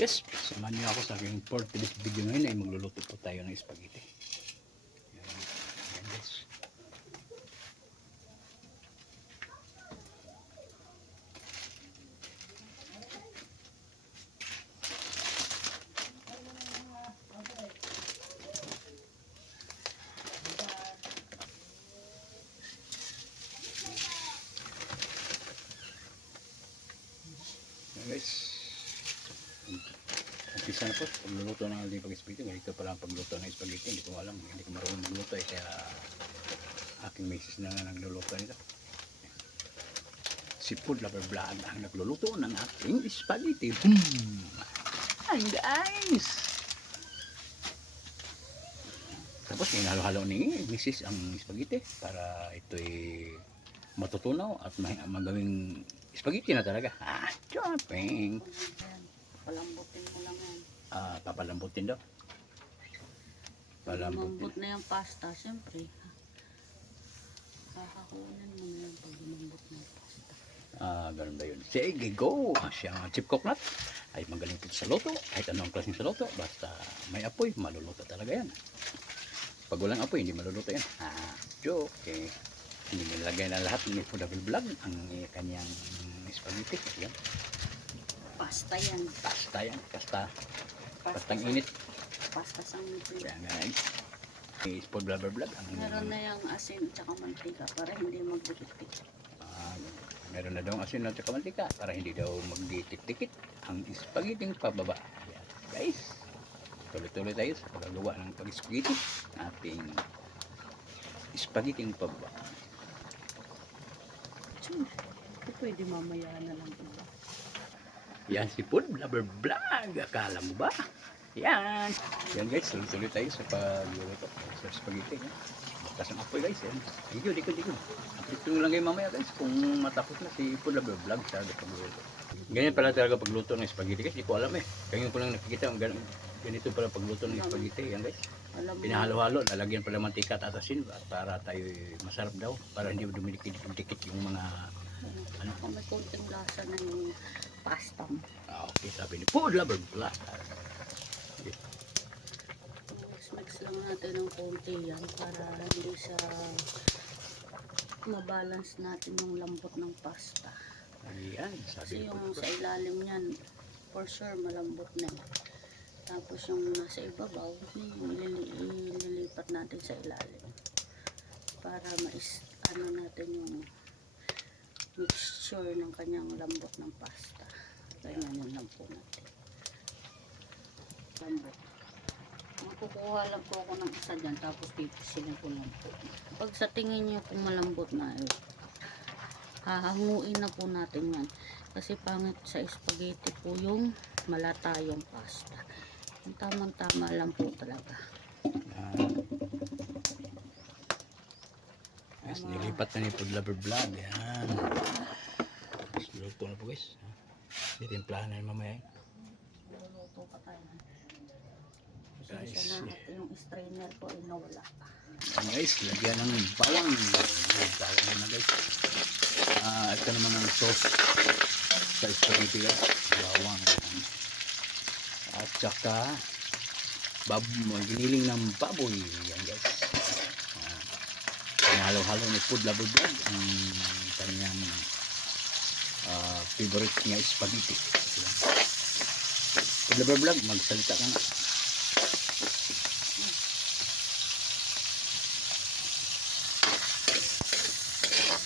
Yes, samahan niyo ako sa aking for today's video ngayon ay magluluto po tayo ng spaghetti. Yan, yan guys. Yan guys. Umpisa na po, pagluluto ng ating spaghetti. Ganito pala ang pagluto ng spaghetti. Hindi ko alam, hindi ko marunong magluto eh. Kaya aking misis na nagluluto nito. Si Food Lover Vlog ang nagluluto ng ating spaghetti. Hi guys! Tapos hinalo-halo ni misis ang spaghetti para ito'y matutunaw at magawing spaghetti na talaga. Chopping! Palambutin mo lang yan. Papalambutin daw. Lumambot na yung pasta, siyempre. Kakakunin mo na yan pag lumambot na yung pasta. Ganun ba yun? Sige, go! Siyang chip cook nut ay magaling po sa luto. Kahit anong klaseng sa luto, basta may apoy, maluluto talaga yan. Pag walang apoy, hindi maluluto yan. Joke. Okay. Hindi nilagay na lahat ni Food Lover Vlog ang kanyang spaghetti. Yan. Pasta yan. Pasta yan. Pastang init. Pasta sang nito. Yan guys. Food Lover Vlog. Meron na yung asin at saka mantika para hindi magdikit-dikit. Meron na daw asin at saka mantika para hindi daw magdikit-dikit ang spaghetti pababa. Yan guys. Tuloy-tuloy tayo sa paggagawa ng pag-spaghetti. Ating spaghetti pababa. Ito pwede mamaya na lang ito. Yan si Food Lover Vlog. Akala mo ba? Yan. Yan guys, tuloy-tuloy tayo sa pagluluto sa spaghetti. Bukas ang apoy guys. Yan. Dikit. Ito lang kayo mamaya guys kung matapos na si Food Lover Vlog sa pagluluto. Ganyan pala talaga pagluto ng spaghetti guys. Hindi ko alam eh. Kaya ko lang nakikita ganito pala pagluto ng spaghetti. Yan guys. Pinahalo-halo. Lalagyan pala mantika at asin para tayo masarap daw. Para hindi dumidikit yung mga ano. May konting lasa na yung pasta mo. Okay, sabi ni Food Lover Vlog. Mix lang natin ng konti yan para hindi sa mabalance natin yung lambot ng pasta. Ayan, sabi Kasi ni yung Food sa ilalim niyan, for sure malambot na yan. Tapos yung nasa ibabaw, ililipat natin sa ilalim para ano natin yung mixture ng kanyang lambot ng pasta. Ganyan yun lang po natin. Lambot. Makukuha lang po ako ng isa dyan, tapos pipisilin ko lang po. Pag sa tingin niyo kung malambot na, hahanguin na po natin yan. Kasi pangit sa spaghetti po yung malata yung pasta. Yung tamang-tama lang po talaga. Yes, nilipat na ni Food Lover Vlog. Yan. Luto na po guys. Titimplahan na mamaya. Luluto pa tayo. Guys, Yung strainer po ay nawala. yan guys, lagyan ng bawang. Bawang na guys. Ito naman ang sauce sa spaghetti guys. Bawang. At saka giniling ng baboy. Yan guys. Halo-halo ni Food Lover Vlog ang kanyang favorite niya spaghetti. Food Lover Vlog, magsalita ka na.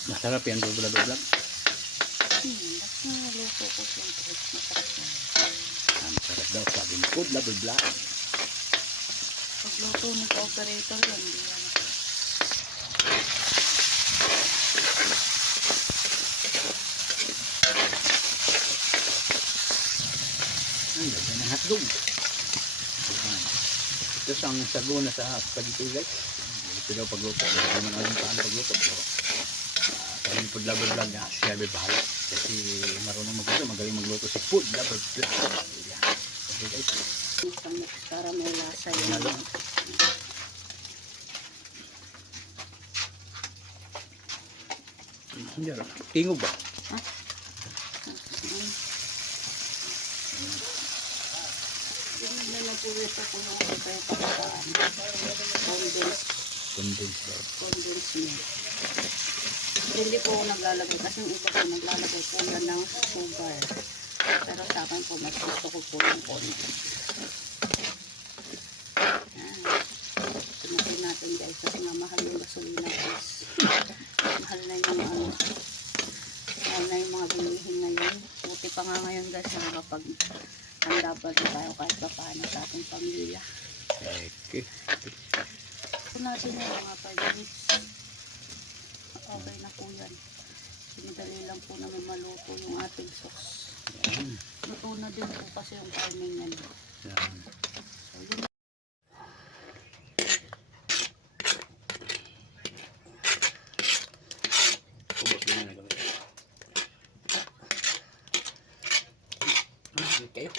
Masarap yan, Food Lover Vlog. Basta naluto ko siyempre. Masarap yan. Masarap daw, sabi ni Food Lover Vlog. Pagluto ni operator yan, di yan. Ay, lagyan ng hotdog. Ito ang sago na sa spaghetti guys. Ito daw pagluto. Ito naman alam paano pagluto. Sabi ni Food Lover Vlog na siya may bahala. Kasi marunong magluto. Magaling magluto si Food Lover Vlog. Okay guys. Isang mix para may lasa yun. Tingog ba? ito po yung sekreto ko sa condensed milk. Hindi po ako naglalagay kasi yung iba po naglalagay po yan ng sugar. Pero sa akin po, mas gusto ko po yung condensed. Tumasin natin guys kasi nga mahal yung gasolina guys. Mahal na yung mahal na yung mga bilihin ngayon. Buti pa nga ngayon guys nakakapag handa pa rin tayo kahit pa paano sa ating pamilya. Okay. Ito natin yung mga 5 minutes. Okay na po yan. Madali lang po naman maluto yung ating sauce. Yan. Luto na din po kasi yung timing yan. Yan. So, yun. Ubos na na gawin. Okay.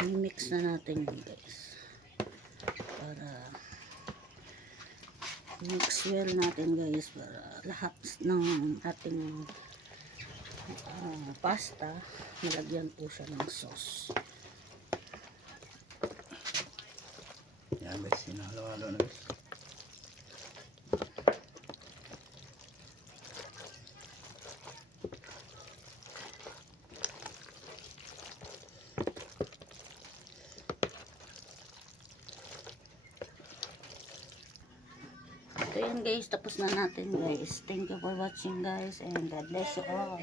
I-mix na natin yun guys. Para mix well natin guys para lahat ng ating pasta malagyan po siya ng sauce. Yan guys, sinahalo-halo na guys. So yun guys, tapos na natin guys. Thank you for watching guys and God bless you all.